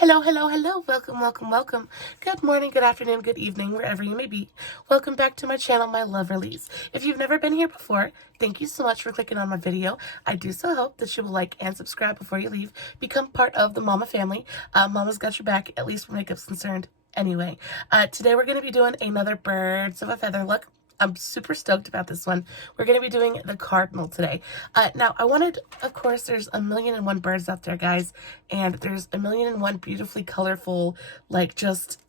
Hello, hello, hello. Welcome, welcome, welcome. Good morning, good afternoon, good evening, wherever you may be. Welcome back to my channel, my lovelies. If you've never been here before, thank you so much for clicking on my video. I do so hope that you will like and subscribe before you leave. Become part of the Mama family. Mama's got your back, at least where makeup's concerned. Anyway, today we're going to be doing another Birds of a Feather look. I'm super stoked about this one. We're going to be doing the Cardinal today. Now, I wanted, of course, there's a million and one birds out there, guys. And there's a million and one beautifully colorful, like, just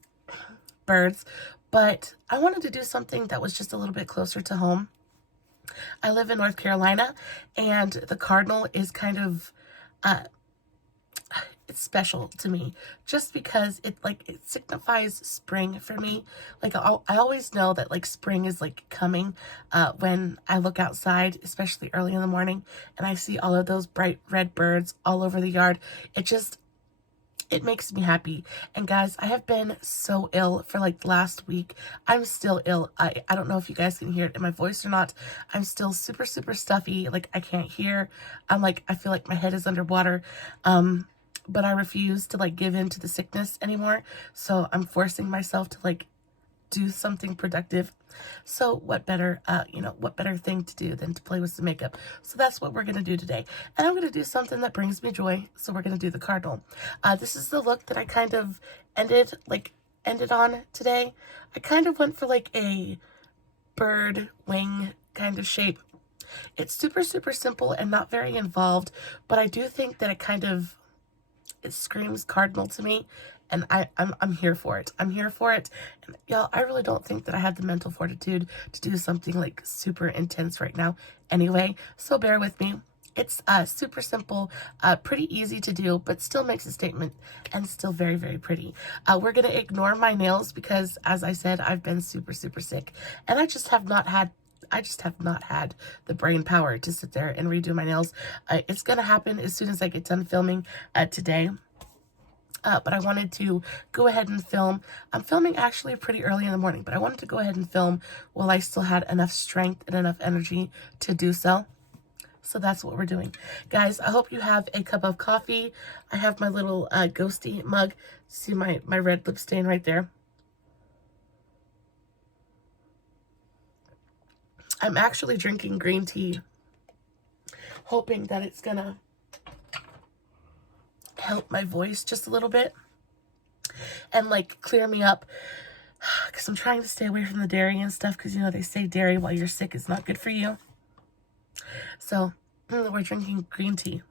birds. But I wanted to do something that was just a little bit closer to home. I live in North Carolina, and the Cardinal is kind of... it's special to me just because it signifies spring for me. Like I always know that like spring is like coming when I look outside, especially early in the morning, and I see all of those bright red birds all over the yard. It makes me happy. And guys, I have been so ill for like the last week. I'm still ill. I don't know if you guys can hear it in my voice or not. I'm still super stuffy. Like I can't hear. I feel like my head is underwater. But I refuse to like give in to the sickness anymore. So I'm forcing myself to like do something productive. So what better, what better thing to do than to play with some makeup? So that's what we're going to do today. And I'm going to do something that brings me joy. So we're going to do the Cardinal. This is the look that I kind of ended on today. I kind of went for like a bird wing kind of shape. It's super simple and not very involved, but I do think that it screams Cardinal to me, and I'm here for it. I'm here for it. And y'all, I really don't think that I have the mental fortitude to do something like super intense right now anyway, so bear with me. It's super simple, pretty easy to do, but still makes a statement and still very pretty. We're going to ignore my nails because, as I said, I've been super sick, and I just have not had the brain power to sit there and redo my nails. It's going to happen as soon as I get done filming today. But I wanted to go ahead and film. I'm filming actually pretty early in the morning, but I wanted to go ahead and film while I still had enough strength and enough energy to do so. So that's what we're doing. Guys, I hope you have a cup of coffee. I have my little ghosty mug. See my red lip stain right there. I'm actually drinking green tea, hoping that it's gonna help my voice just a little bit and like clear me up, because I'm trying to stay away from the dairy and stuff, because you know they say dairy while you're sick is not good for you. So we're drinking green tea.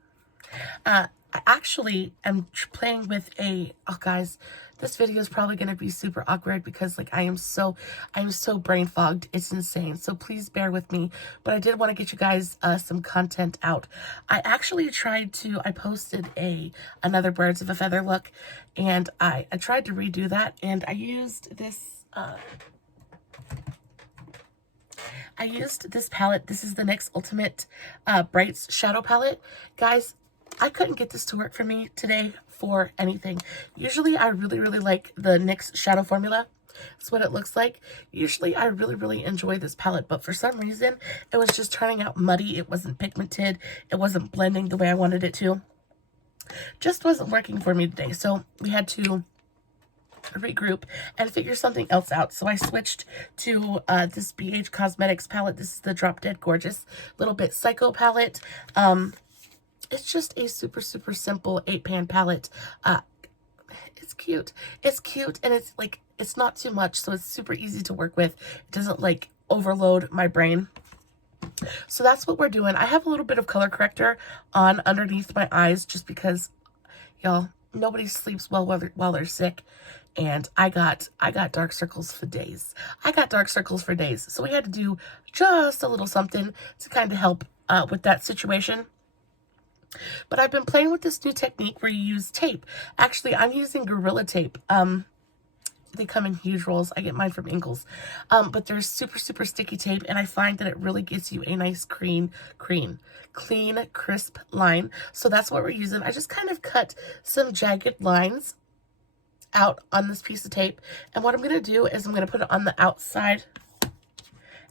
I actually am playing with oh guys, this video is probably going to be super awkward because like I am so brain fogged. It's insane. So please bear with me. But I did want to get you guys some content out. I actually I posted another Birds of a Feather look, and I tried to redo that, and I used this palette. This is the NYX Ultimate Brights Shadow Palette. Guys, I couldn't get this to work for me today for anything. Usually I really like the NYX shadow formula. That's what it looks like. Usually I really enjoy this palette, but for some reason it was just turning out muddy. It wasn't pigmented. It wasn't blending the way I wanted it to. Just wasn't working for me today. So we had to regroup and figure something else out. So I switched to this BH Cosmetics palette. This is the Drop Dead Gorgeous Lil Bit Psycho palette. It's just a super simple 8-pan palette. It's cute. It's cute, and it's like, it's not too much, so it's super easy to work with. It doesn't like overload my brain. So that's what we're doing. I have a little bit of color corrector on underneath my eyes just because, y'all, nobody sleeps well while they're sick. And I got dark circles for days. So we had to do just a little something to kind of help with that situation. But I've been playing with this new technique where you use tape. Actually, I'm using Gorilla Tape. They come in huge rolls. I get mine from Ingles. But they're super sticky tape, and I find that it really gives you a nice clean, crisp line. So that's what we're using. I just kind of cut some jagged lines out on this piece of tape. And what I'm going to do is I'm going to put it on the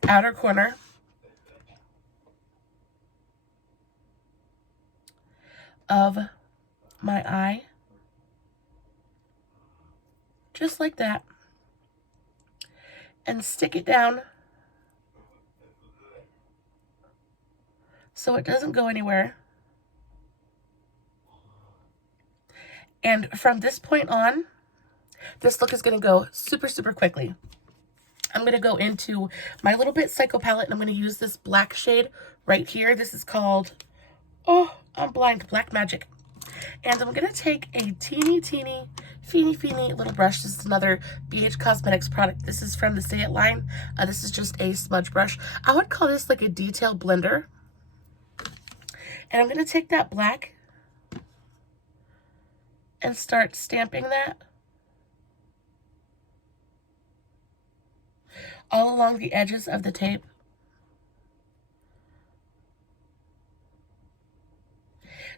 outer corner of my eye. just like that, and stick it down so it doesn't go anywhere. And from this point on, this look is going to go super, super quickly. I'm going to go into my Lil Bit Psycho palette, and I'm going to use this black shade right here. This is called, oh, I'm blind, Black Magic. And I'm going to take a teeny little brush. This is another BH Cosmetics product. This is from the Say It line. This is just a smudge brush. I would call this like a detail blender. And I'm going to take that black and start stamping that all along the edges of the tape.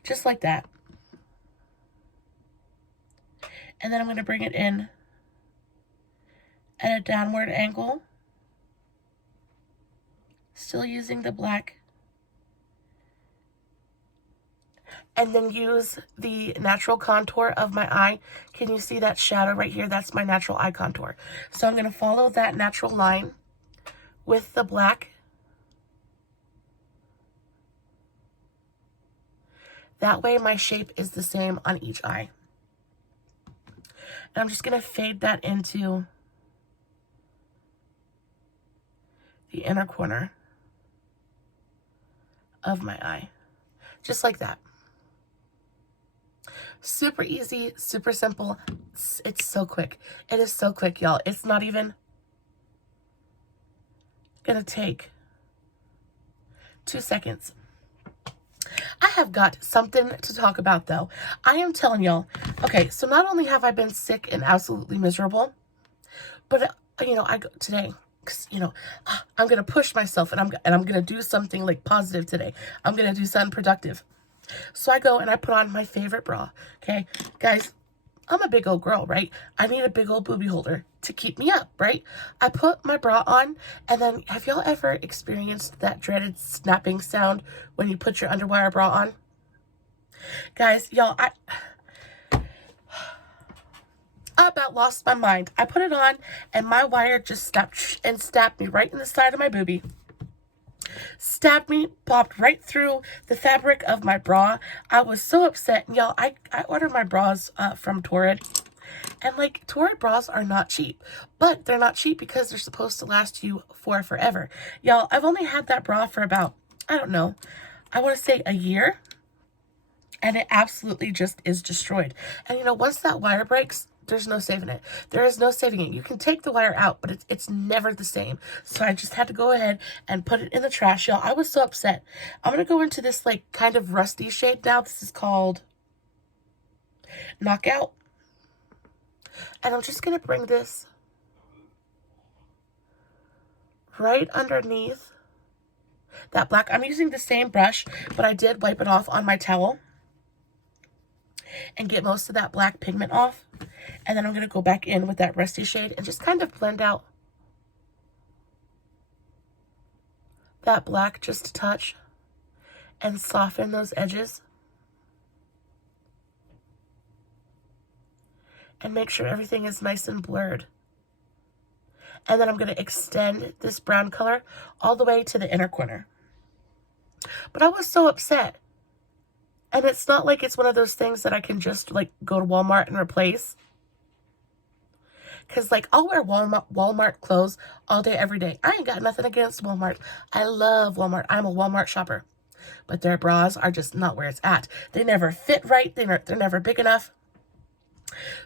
Just like that. And then I'm going to bring it in at a downward angle. Still using the black. And then use the natural contour of my eye. Can you see that shadow right here? That's my natural eye contour. So I'm going to follow that natural line with the black. That way my shape is the same on each eye. And I'm just going to fade that into the inner corner of my eye. Just like that. Super easy, super simple. It's so quick. It is so quick, y'all. It's not even gonna take 2 seconds. I have got something to talk about, though. I am telling y'all. Okay, so not only have I been sick and absolutely miserable, but you know, I go today, 'cause, you know, I'm gonna push myself, and I'm gonna do something like positive today. I'm gonna do something productive. So I go and I put on my favorite bra. Okay, guys, I'm a big old girl, right? I need a big old booby holder to keep me up, right? I put my bra on, and then have y'all ever experienced that dreaded snapping sound when you put your underwire bra on? Guys, y'all, I about lost my mind. I put it on, and my wire just snapped and stabbed me right in the side of my boobie. Stabbed me, popped right through the fabric of my bra. I was so upset. Y'all, I ordered my bras from Torrid. And like, Torrid bras are not cheap. But they're not cheap because they're supposed to last you for forever. Y'all, I've only had that bra for about, I don't know, I want to say a year. And it absolutely just is destroyed. And you know, once that wire breaks, there's no saving it. There is no saving it. You can take the wire out, but it's never the same. So I just had to go ahead and put it in the trash, y'all. I was so upset. I'm going to go into this like kind of rusty shade now. This is called Knockout. And I'm just going to bring this right underneath that black. I'm using the same brush, but I did wipe it off on my towel and get most of that black pigment off. And then I'm going to go back in with that rusty shade and just kind of blend out that black just a touch and soften those edges. And make sure everything is nice and blurred. And then I'm going to extend this brown color all the way to the inner corner. But I was so upset. And it's not like it's one of those things that I can just like go to Walmart and replace. Because like I'll wear Walmart clothes all day, every day. I ain't got nothing against Walmart. I love Walmart. I'm a Walmart shopper. But their bras are just not where it's at. They never fit right. They're never big enough.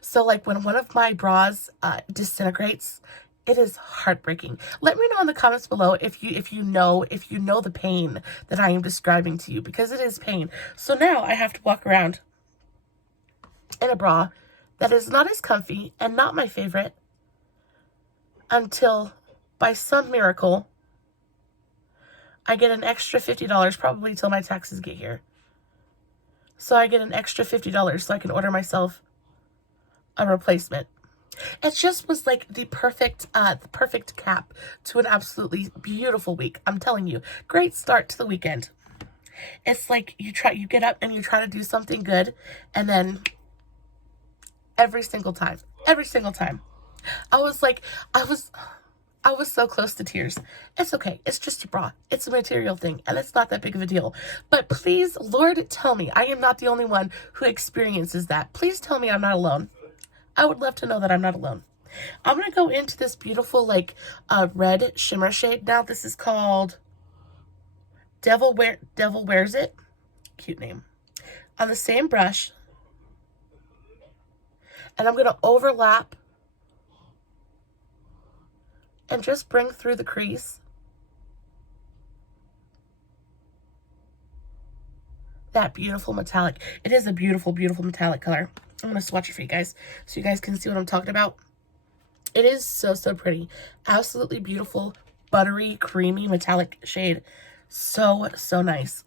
So like when one of my bras disintegrates, it is heartbreaking. Let me know in the comments below if you know the pain that I am describing to you, because it is pain. So now I have to walk around in a bra that is not as comfy and not my favorite until by some miracle I get an extra $50, probably till my taxes get here. So I get an extra $50 so I can order myself a replacement. It just was like the perfect cap to an absolutely beautiful week. I'm telling you, great start to the weekend. It's like you get up and you try to do something good, and then every single time, I was like, I was so close to tears. It's okay. It's just a bra. It's a material thing, and it's not that big of a deal. But please, Lord, tell me I am not the only one who experiences that. Please tell me I'm not alone. I would love to know that I'm not alone. I'm going to go into this beautiful, like, red shimmer shade now. This is called Devil Wears It. Cute name. On the same brush. And I'm going to overlap and just bring through the crease. That beautiful metallic. It is a beautiful, beautiful metallic color. I'm going to swatch it for you guys so you guys can see what I'm talking about. It is so, so pretty. Absolutely beautiful, buttery, creamy, metallic shade. So, so nice.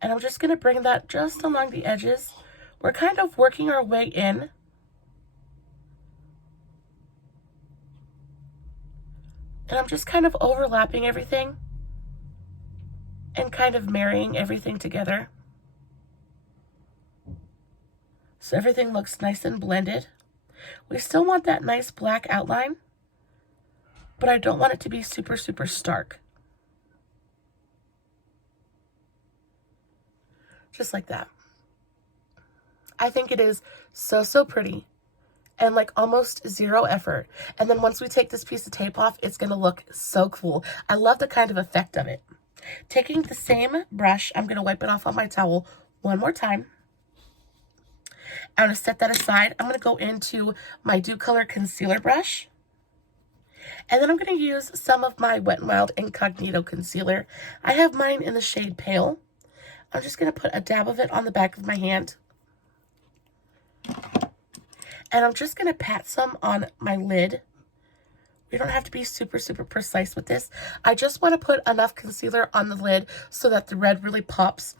And I'm just going to bring that just along the edges. We're kind of working our way in. And I'm just kind of overlapping everything and kind of marrying everything together. So everything looks nice and blended. We still want that nice black outline, but I don't want it to be super, super stark. Just like that. I think it is so, so pretty and like almost zero effort. And then once we take this piece of tape off, it's going to look so cool. I love the kind of effect of it. Taking the same brush, I'm going to wipe it off on my towel one more time. I'm going to set that aside. I'm going to go into my Dew Color Concealer brush. And then I'm going to use some of my Wet n Wild Incognito Concealer. I have mine in the shade Pale. I'm just going to put a dab of it on the back of my hand. And I'm just going to pat some on my lid. We don't have to be super, super precise with this. I just want to put enough concealer on the lid so that the red really pops.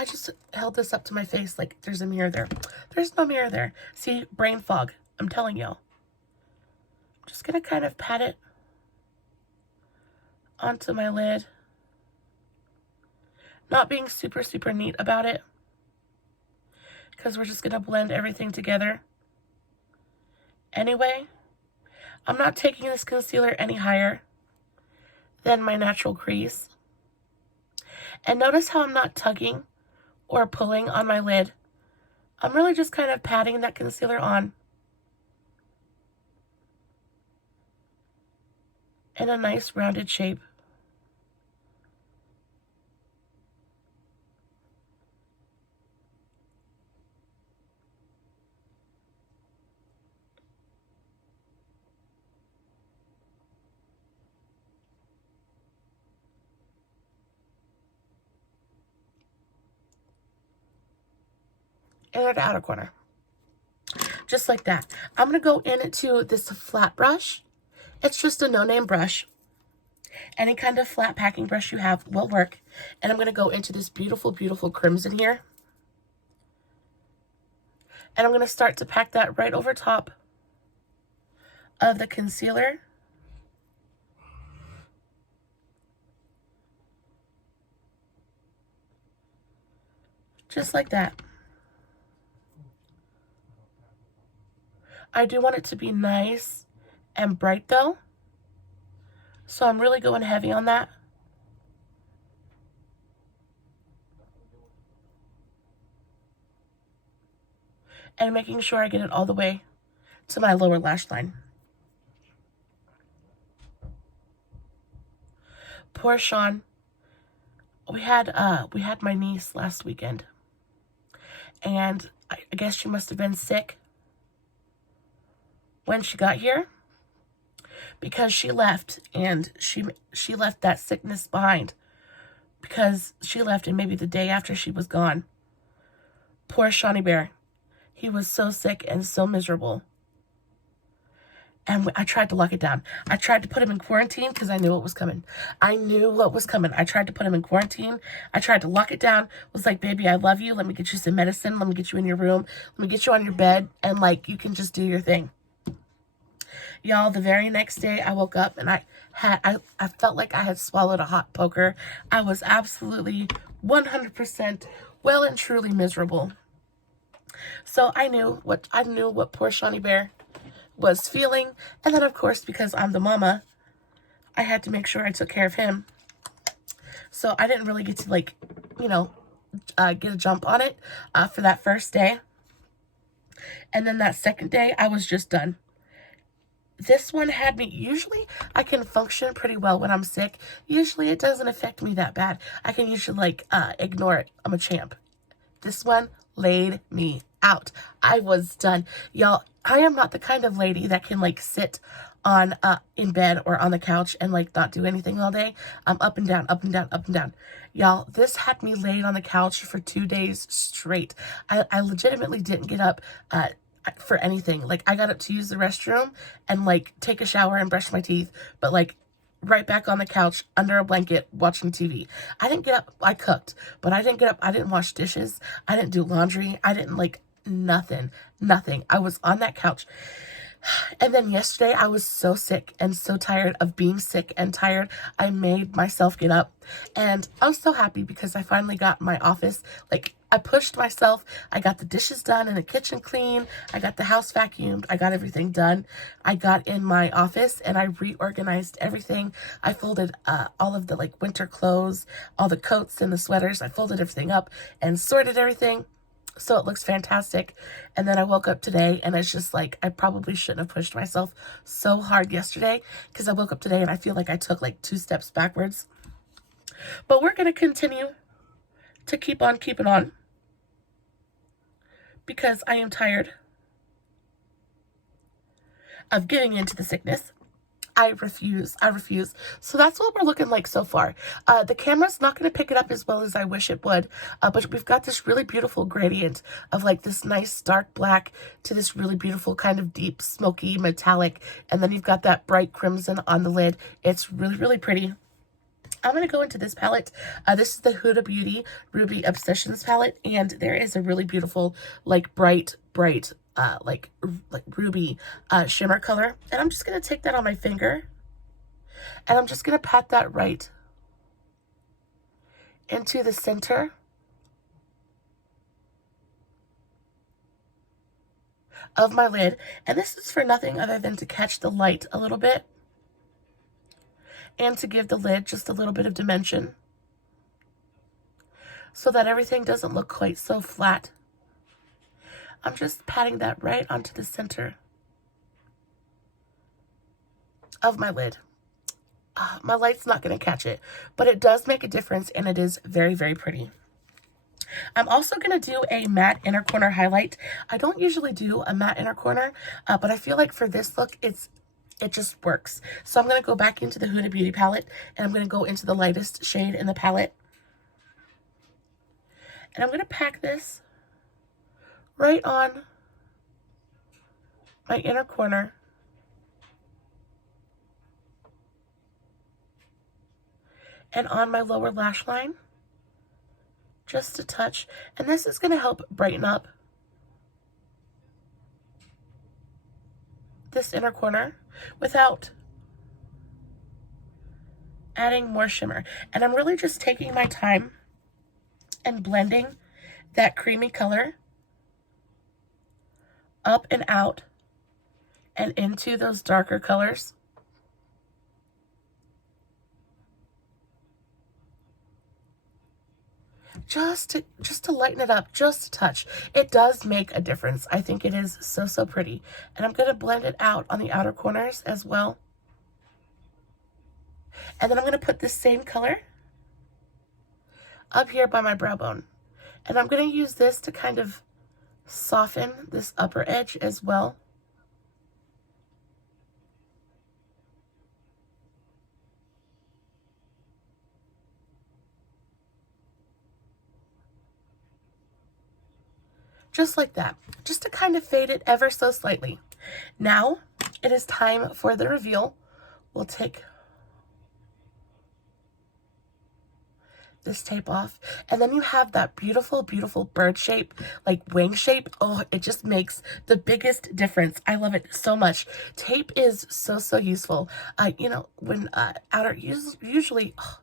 I just held this up to my face like there's a mirror there. There's no mirror there. See, brain fog. I'm telling you. I'm just going to kind of pat it onto my lid. Not being super, super neat about it, because we're just going to blend everything together. Anyway, I'm not taking this concealer any higher than my natural crease. And notice how I'm not tugging or pulling on my lid. I'm really just kind of patting that concealer on in a nice rounded shape. And the outer corner. Just like that. I'm going to go into this flat brush. It's just a no-name brush. Any kind of flat packing brush you have will work. And I'm going to go into this beautiful, beautiful crimson here. And I'm going to start to pack that right over top of the concealer. Just like that. I do want it to be nice and bright though. So I'm really going heavy on that. And making sure I get it all the way to my lower lash line. Poor Sean. We had my niece last weekend. And I guess she must have been sick when she got here, because she left, and she left that sickness behind, because she left and maybe the day after she was gone. Poor Shawnee Bear. He was so sick and so miserable. And I tried to lock it down. I tried to put him in quarantine because I knew what was coming. I knew what was coming. I tried to put him in quarantine. I tried to lock it down. Was like, baby, I love you. Let me get you some medicine. Let me get you in your room. Let me get you on your bed. And like, you can just do your thing. Y'all, the very next day I woke up and I felt like I had swallowed a hot poker. I was absolutely 100% well and truly miserable. So I knew what poor Shawnee Bear was feeling. And then, of course, because I'm the mama, I had to make sure I took care of him. So I didn't really get to, like, you know, get a jump on it for that first day. And then that second day, I was just done. This one had me, usually I can function pretty well when I'm sick. Usually it doesn't affect me that bad. I can usually, like, ignore it. I'm a champ. This one laid me out. I was done. Y'all, I am not the kind of lady that can, like, sit on in bed or on the couch and, like, not do anything all day. I'm up and down, up and down, up and down. Y'all, this had me laid on the couch for 2 days straight. I legitimately didn't get up for anything. Like, I got up to use the restroom and, like, take a shower and brush my teeth, but, like, right back on the couch under a blanket watching TV. I didn't get up. I cooked, but I didn't get up. I didn't wash dishes. I didn't do laundry. I didn't, like, nothing. I was on that couch. And then yesterday, I was so sick and so tired of being sick and tired. I made myself get up. And I was so happy because I finally got my office. Like, I pushed myself. I got the dishes done and the kitchen clean. I got the house vacuumed. I got everything done. I got in my office and I reorganized everything. I folded all of the, like, winter clothes, all the coats and the sweaters. I folded everything up and sorted everything so it looks fantastic. And then I woke up today and it's just like, I probably shouldn't have pushed myself so hard yesterday, because I woke up today and I feel like I took like 2 steps backwards. But we're going to continue to keep on keeping on, because I am tired of getting into the sickness. I refuse. So that's what we're looking like so far. The camera's not going to pick it up as well as I wish it would, but we've got this really beautiful gradient of, like, this nice dark black to this really beautiful kind of deep smoky metallic, and then you've got that bright crimson on the lid. It's really, really pretty. I'm going to go into this palette. This is the Huda Beauty Ruby Obsessions palette, and there is a really beautiful, like, bright, like ruby shimmer color. And I'm just going to take that on my finger, and I'm just going to pat that right into the center of my lid. And this is for nothing other than to catch the light a little bit and to give the lid just a little bit of dimension so that everything doesn't look quite so flat. I'm just patting that right onto the center of my lid. My light's not going to catch it, but it does make a difference, and it is very, very pretty. I'm also going to do a matte inner corner highlight. I don't usually do a matte inner corner, but I feel like for this look, it just works. So I'm going to go back into the Huda Beauty palette, and I'm going to go into the lightest shade in the palette. And I'm going to pack this right on my inner corner. And on my lower lash line, just a touch. And this is going to help brighten up this inner corner without adding more shimmer. And I'm really just taking my time and blending that creamy color up and out and into those darker colors. Just to lighten it up just a touch. It does make a difference. I think it is so, so pretty. And I'm going to blend it out on the outer corners as well. And then I'm going to put this same color up here by my brow bone. And I'm going to use this to kind of soften this upper edge as well. Just like that, just to kind of fade it ever so slightly. Now it is time for the reveal. We'll take this tape off, and then you have that beautiful, beautiful bird shape, like wing shape. Oh, it just makes the biggest difference. I love it so much. Tape is so, so useful. You know, when usually, oh,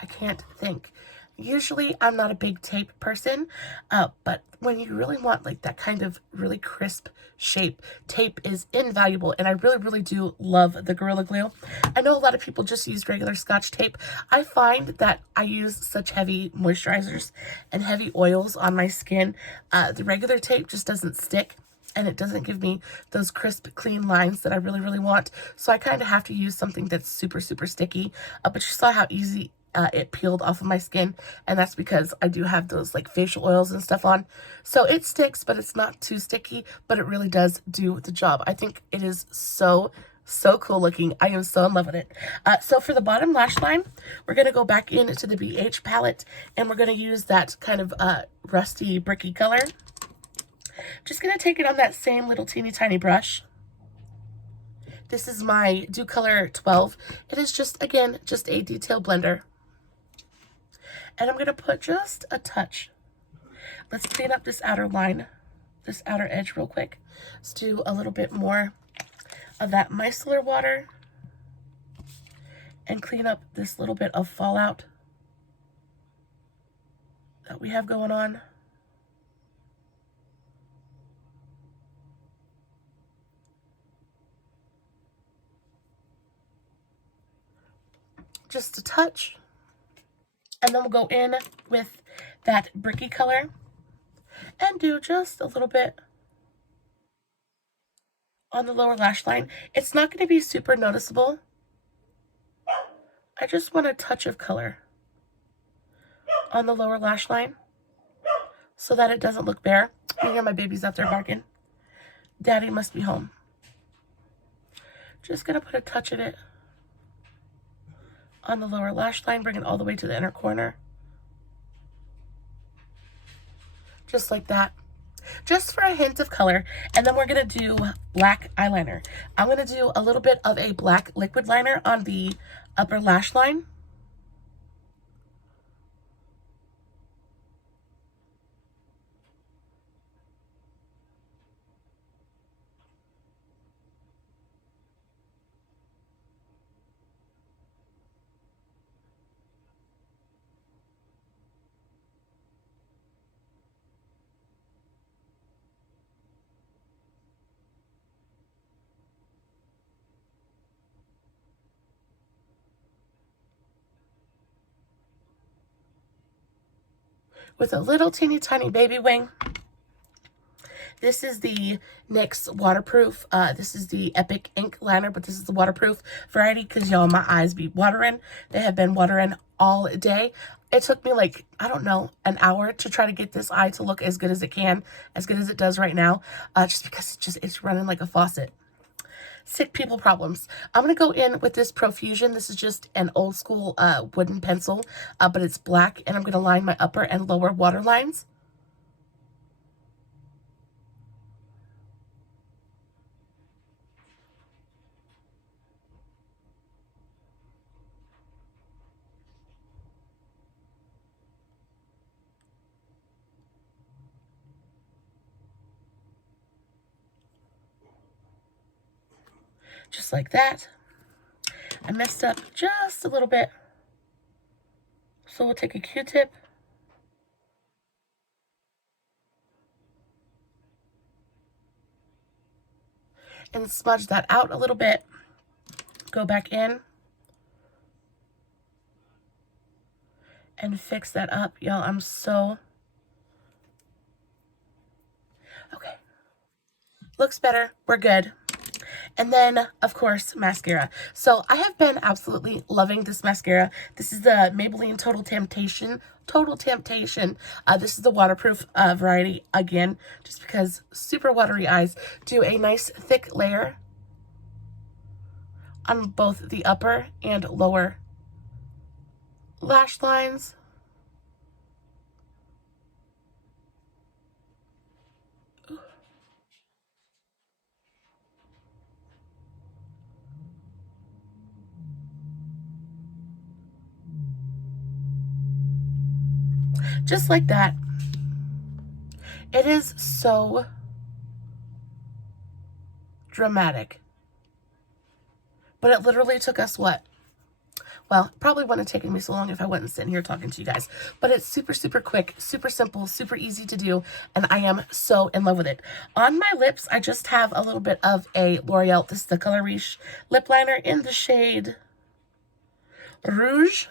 I can't think. Usually I'm not a big tape person, but when you really want like that kind of really crisp shape, tape is invaluable, and I really, really do love the Gorilla Glue. I know a lot of people just use regular Scotch tape. I find that I use such heavy moisturizers and heavy oils on my skin. The regular tape just doesn't stick, and it doesn't give me those crisp, clean lines that I really, really want. So I kind of have to use something that's super, super sticky. But you saw how easy it peeled off of my skin, and that's because I do have those like facial oils and stuff on. So it sticks, but it's not too sticky, but it really does do the job. I think it is so cool looking. I am so in love with it. So for the bottom lash line, we're going to go back into the BH palette, and we're going to use that kind of rusty bricky color. Just going to take it on that same little teeny tiny brush. This is my Do Color 12. It is just, again, just a detail blender. And I'm going to put just a touch. Let's clean up this outer line, this outer edge real quick. Let's do a little bit more of that micellar water and clean up this little bit of fallout that we have going on. Just a touch. And then we'll go in with that bricky color and do just a little bit on the lower lash line. It's not going to be super noticeable. I just want a touch of color on the lower lash line so that it doesn't look bare. You hear my babies out there barking. Daddy must be home. Just going to put a touch of it on the lower lash line, bring it all the way to the inner corner. Just like that. Just for a hint of color. And then we're going to do black eyeliner. I'm going to do a little bit of a black liquid liner on the upper lash line. With a little teeny tiny baby wing. This is the NYX waterproof. This is the Epic Ink Liner, but this is the waterproof variety because, y'all, my eyes be watering. They have been watering all day. It took me like, I don't know, an hour to try to get this eye to look as good as it can, as good as it does right now, just because it's running like a faucet. Sick people problems. I'm going to go in with this Profusion. This is just an old school wooden pencil, but it's black, and I'm going to line my upper and lower water lines. Just like that. I messed up just a little bit. So we'll take a Q-tip. And smudge that out a little bit. Go back in. And fix that up. Y'all, I'm so... Okay. Looks better. We're good. And then, of course, mascara. So I have been absolutely loving this mascara. This is the Maybeline Total Temptation. Total Temptation. This is the waterproof variety again, just because super watery eyes. Do a nice thick layer on both the upper and lower lash lines. Just like that. It is so dramatic. But it literally took us, what Well, probably wouldn't have taken me so long if I wasn't sitting here talking to you guys. But it's super, super quick, super simple, super easy to do, and I am so in love with it. On my lips, I just have a little bit of a L'Oreal. This is the ColourRiche Lip Liner in the shade Rouge.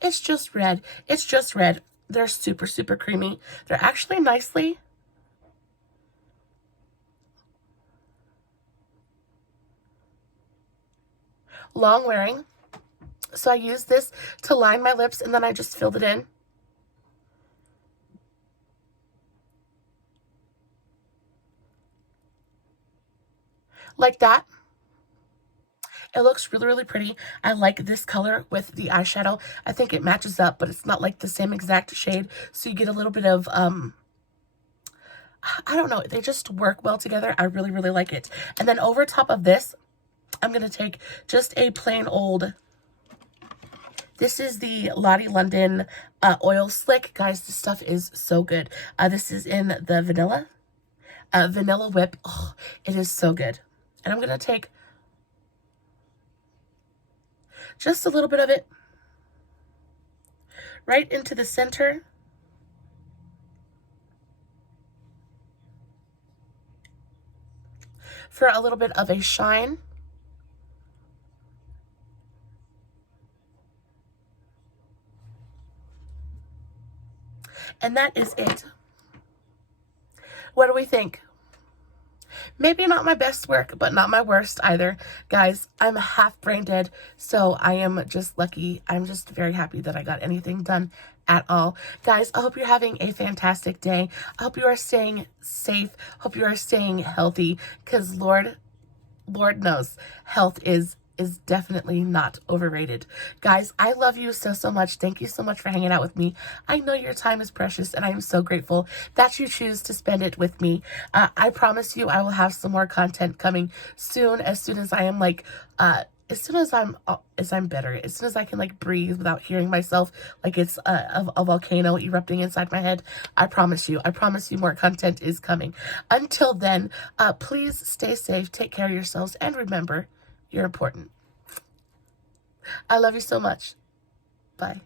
It's just red. It's just red. They're super, super creamy. They're actually nicely long wearing. So I use this to line my lips, and then I just filled it in. Like that. It looks really, really pretty. I like this color with the eyeshadow. I think it matches up, but it's not like the same exact shade. So you get a little bit of, I don't know. They just work well together. I really, really like it. And then over top of this, I'm going to take just a plain old, this is the Lottie London Oil Slick. Guys, this stuff is so good. This is in the Vanilla Whip. Oh, it is so good. And I'm going to take just a little bit of it right into the center. For a little bit of a shine. And that is it. What do we think? Maybe not my best work, but not my worst either. Guys, I'm half brain dead, so I am just lucky. I'm just very happy that I got anything done at all. Guys, I hope you're having a fantastic day. I hope you are staying safe. Hope you are staying healthy, because Lord knows health is definitely not overrated. Guys, I love you so, so much. Thank you so much for hanging out with me. I know your time is precious, and I am so grateful that you choose to spend it with me. I promise you I will have some more content coming soon, as soon as I am like, as soon as I'm better, as soon as I can like breathe without hearing myself like it's a volcano erupting inside my head. I promise you more content is coming. Until then, please stay safe, take care of yourselves, and remember, you're important. I love you so much. Bye.